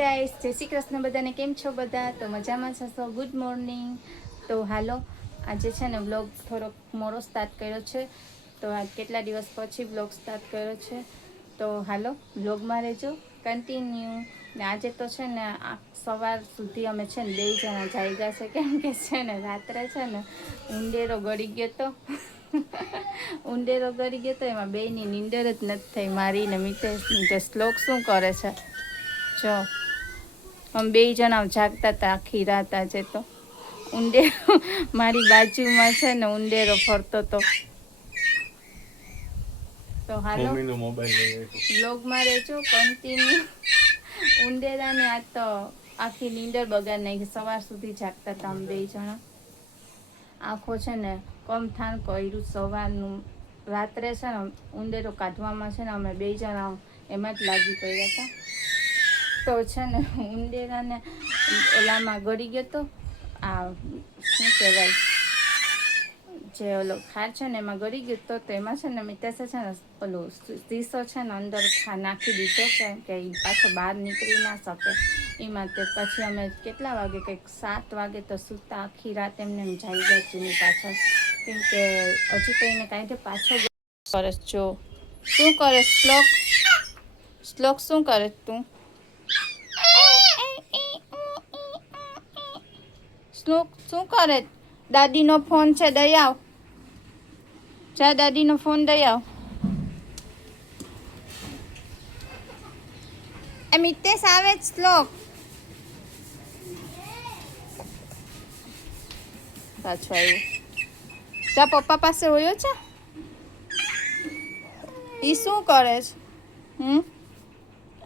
Guys, જય શ્રી કૃષ્ણ બધાને. કેમ છો બધા? તો મજામાં છો? Good morning. તો હાલો, આજે છે ને વ્લોગ થોડોક મોડો સ્ટાર્ટ કર્યો છે. તો આજ કેટલા દિવસ પછી વ્લોગ સ્ટાર્ટ કર્યો છે. તો હાલો, વ્લોગમાં રહેજો કન્ટિન્યુ. ને આજે તો છે ને સવાર સુધી અમે છે ને 2 જણા જાગ્યા છે, કેમ કે છે ને રાત્રે છે ને ઉંદેરો ગળી ગયો તો એમાં બેયની નીંદર જ નથી થઈ, મારી ને મિતેશની. તો શ્લોક શું કરે છે જો, અમે 2 જણા જાગતા હતા આખી રાત. આજે તો ઉંદેરો મારી બાજુમાં છે ને ઉંદેરો ફરતો હતો. તો હાલો, બ્લોગમાં રહેજો કન્ટિન્યુ. ઉંદેરાને આજ તો આખી નીંદર બગાડ નાખી. સવાર સુધી જાગતા હતા અમે 2 જણા. આખો છે ને કમથાણ કર્યું સવારનું. રાત્રે છે ને ઉંદેરો કાઢવામાં છે ને અમે 2 જણા એમાં જ લાગી પડ્યા હતા. તો છે ને ઉંદેરાને ઓલામાં ગળી ગયો તો, આ શું કહેવાય, જે ઓલો ખાર છે ને એમાં ગળી ગયો તો. એમાં છે ને મિતાસે છે ને ઓલો શીશો છે ને અંદર નાખી દીધો, કે એ પાછો બહાર નીકળી ના શકે એમાં. તે પછી અમે કેટલા વાગે, કંઈક 7 વાગે તો સૂતા. આખી રાત એમને એમ જાઈ ગયા ચૂની પાછળ, કેમ કે હજી તો એને કાંઈ પાછો કરે. જો શું કરે શ્લોક શું કરે તું? શ્લોક શું કરે? દાદીનો ફોન છે, દઈ આવ. જા દાદીનો ફોન દઈ આવ. એ મિતેશ આવે જ. શ્લોક પાછો આવ્યો. જા પપ્પા પાસે હોયો છે. ઈ શું કરે છે?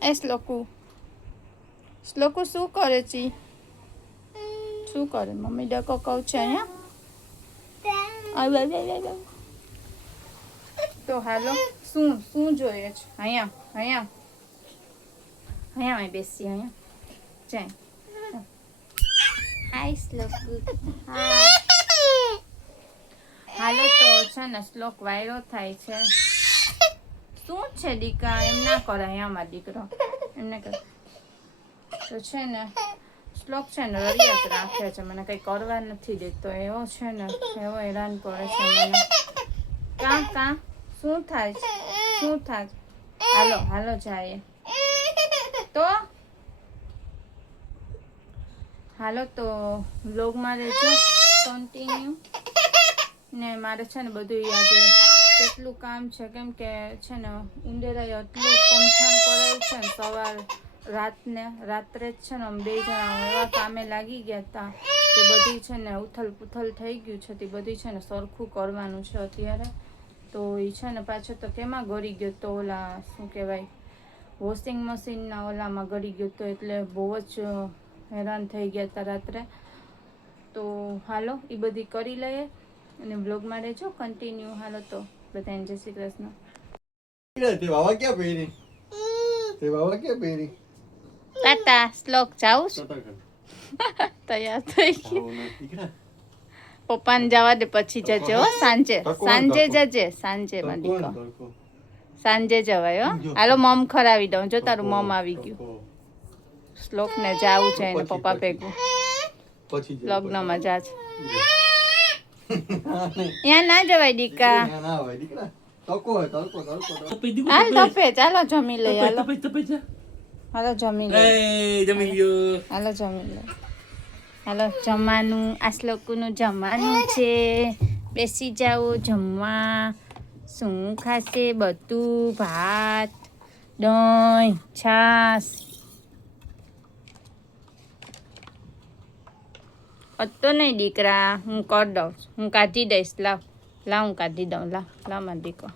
એ શ્લોકુ શું કરે છે? શું કરે? મમ્મી ડકો કહું છે અહીંયા. તો હાલો, શું જોઈએ છે? અહીંયા બેસી. અહીંયા જાય. હાય શ્લોકુ. હાલો, તો છે ને શ્લોક વાયરો થાય છે. શું છે દીકા? એમ ના કરે અહીંયામાં દીકરો, એમને કર. તો છે ને શ્લોક છે ને રડિયા જ રાખે છે, મને કંઈ કરવા નથી દેતો. એવો છે ને, એવો હેરાન કરે છે મને. કાં શું થાય? હાલો જાય. તો હાલો, તો વ્લોગમાં રહેજો કન્ટિન્યુ. ને મારે છે ને બધું આજે કેટલું કામ છે, કેમ કે છે ને ઉંદેરાએ એટલું કમથાણ કરેલું છે ને રાત્રે જ છે ને અમે 2 જણા એવા કામે લાગી ગયા હતા કે બધી છે ને ઉથલ પુથલ થઈ ગયું છે. તે બધી છે ને સરખું કરવાનું છે અત્યારે. તો એ છે ને પાછો તો કેમાં ગળી ગયો તો, ઓલા શું કહેવાય, વોશિંગ મશીનના ઓલામાં ગળી ગયો તો. એટલે બહુ જ હેરાન થઈ ગયા હતા રાત્રે. તો હાલો, એ બધી કરી લઈએ અને બ્લોગમાં રહેજો કન્ટિન્યુ. હાલો, તો બધાને જય શ્રી કૃષ્ણ. તાતા શ્લોક જાઉં તૈયાર થઈ ગયું. પપ્પાને જવા દે, પછી જજે હો. સાંજે જજે. સાંજે જવાય હો. હાલો, મમ ખરાવી દઉં. જો તારું મમ આવી ગયું. શ્લોકને જાવું છે એને પપ્પા ભેગું, લગ્નમાં જા છે. ત્યાં ના જવાય દીકા. હાલ તપે. ચાલો જમી લઈએ. હાલો જમી લે. હાલો જમવાનું. આ શ્લોકનું જમવાનું છે. બેસી જાઓ જમવા. શું ખાશે? બધું ભાત, દહીં, છાશ. તો નહીં દીકરા, હું કરી દઉં. હું કાઢી દઈશ. લાવ હું કાઢી દઉં. લાવ મારો દીકરો.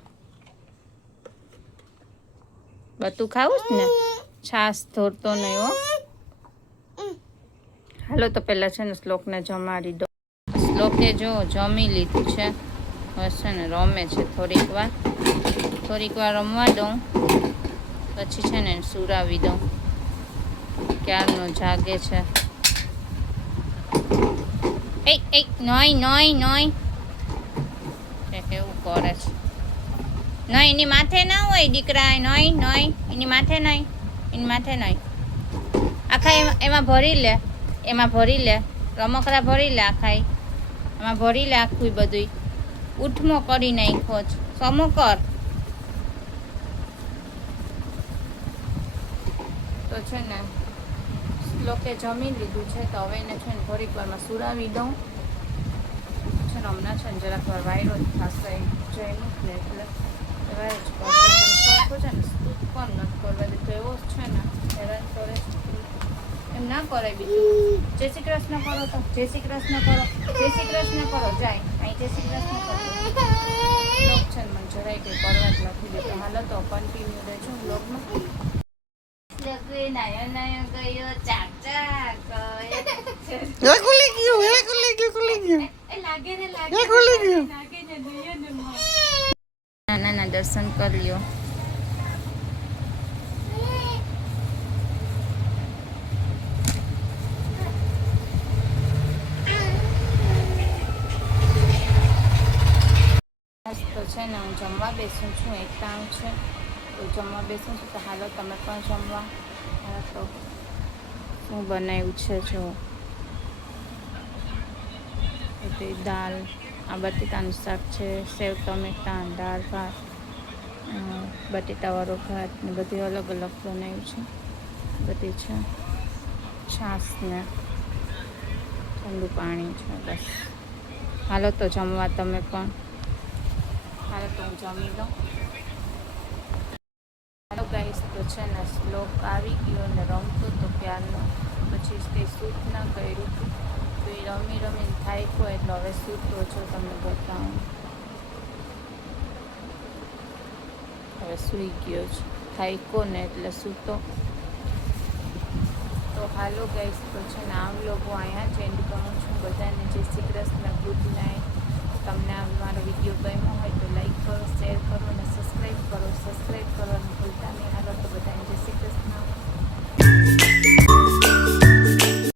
બધું ખાવું જ ને, છાશ ધોરતો નહીં હો. હાલો, તો પહેલાં છે ને શ્લોકને જમાડી દો. શ્લોકે જો જમી લીધું છે. હવે છે ને રમે છે થોડીક વાર રમવા દઉં, પછી છે ને સુરાવી દઉં. ક્યારનો જાગે છે. નોય કેવું કરે છે. નહીં, એની માથે ના હોય દીકરા. નહીં, એની માથે નહીં. આ આખા એમાં ભરી લે, એમાં ભરી લે, રમકડા ભરી લે આખા એમાં ભરી લે આખું બધું. ઉઠમો કરી નાખ્યો જ સમો કર. તો છે ને શ્લોકે જમી લીધું છે, તો હવે એને છે ને થોડીક વારમાં સુરાવી દઉં છે ને. હમણાં છે ને જરાક વાર વાયરો જ થશે જઈનું ને એટલે વાય જ કરશે છે ને. સ્તુત પણ નથી કરવા દીધું, એવો જ છે ને હેરાન કરે. એમ ના કરાય બીજું. જય શ્રી કૃષ્ણ કરો તો જય શ્રી કૃષ્ણ કરો, જય શ્રી કૃષ્ણ કરો. જાય અહીં જય શ્રી કૃષ્ણ કરો. બ્લોગ છે ને મને જરાય કંઈ કરવા જ નથી દેતો. હાલો તો કન્ટિન્યુ રહેજો બ્લોગમાં. નાયો નાયો ગયો ચાક ચાક નાના દર્શન કરી લ્યો. તો છે ને હું જમવા બેસું છું. એક ટાણું છે તો જમવા બેસું છું. તો હાલો તમે પણ જમવા. તો શું બનાવ્યું છે જો દાળ, આ બટેટાનું શાક છે, સેવ ટમેટા, દાળ ભાત, બટેટાવાળો ભાત ને બધું અલગ અલગ બનાવ્યું છે. બધી છે છાશ ને ઠંડુ પાણી છે. બસ હાલો તો જમવા તમે પણ. હાલો તો હું જમી લઉં. હાલો ગાઈસ, તો છે ને શ્લોક આવી ગયો ને રમતો તો પ્યારનો. પછી તે સૂટ ના કર્યું હતું તો એ રમી રમીને થાક્યો એટલે હવે સૂતો છો. તમને બતાવું હવે સૂઈ ગયો છે. થાક્યો ને એટલે સૂતો. તો હાલો ગાઈસ, તો છે ને આ વ્લોગ હું અહીંયા જ એન્ડ કરું